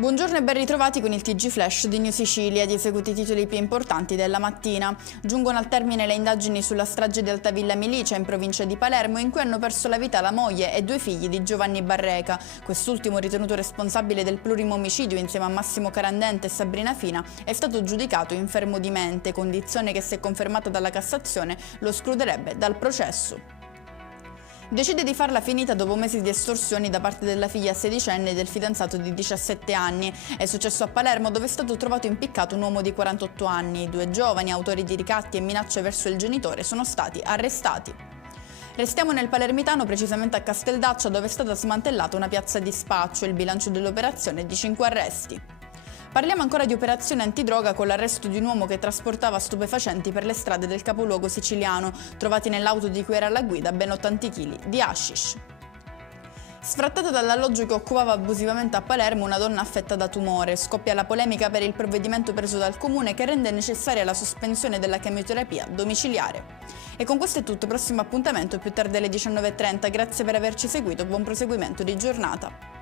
Buongiorno e ben ritrovati con il TG Flash di New Sicilia. Di seguiti i titoli più importanti della mattina. Giungono al termine le indagini sulla strage di Altavilla Milicia in provincia di Palermo, in cui hanno perso la vita la moglie e due figli di Giovanni Barreca. Quest'ultimo, ritenuto responsabile del plurimo omicidio insieme a Massimo Carandente e Sabrina Fina, è stato giudicato infermo di mente, condizione che, se confermata dalla Cassazione, lo escluderebbe dal processo. Decide di farla finita dopo mesi di estorsioni da parte della figlia sedicenne e del fidanzato di 17 anni. È successo a Palermo, dove è stato trovato impiccato un uomo di 48 anni. Due giovani, autori di ricatti e minacce verso il genitore, sono stati arrestati. Restiamo nel palermitano, precisamente a Casteldaccia, dove è stata smantellata una piazza di spaccio. Il bilancio dell'operazione è di 5 arresti. Parliamo ancora di operazione antidroga, con l'arresto di un uomo che trasportava stupefacenti per le strade del capoluogo siciliano, trovati nell'auto di cui era alla guida ben 80 kg di hashish. Sfrattata dall'alloggio che occupava abusivamente a Palermo una donna affetta da tumore, scoppia la polemica per il provvedimento preso dal comune che rende necessaria la sospensione della chemioterapia domiciliare. E con questo è tutto, prossimo appuntamento più tardi alle 19:30, grazie per averci seguito, buon proseguimento di giornata.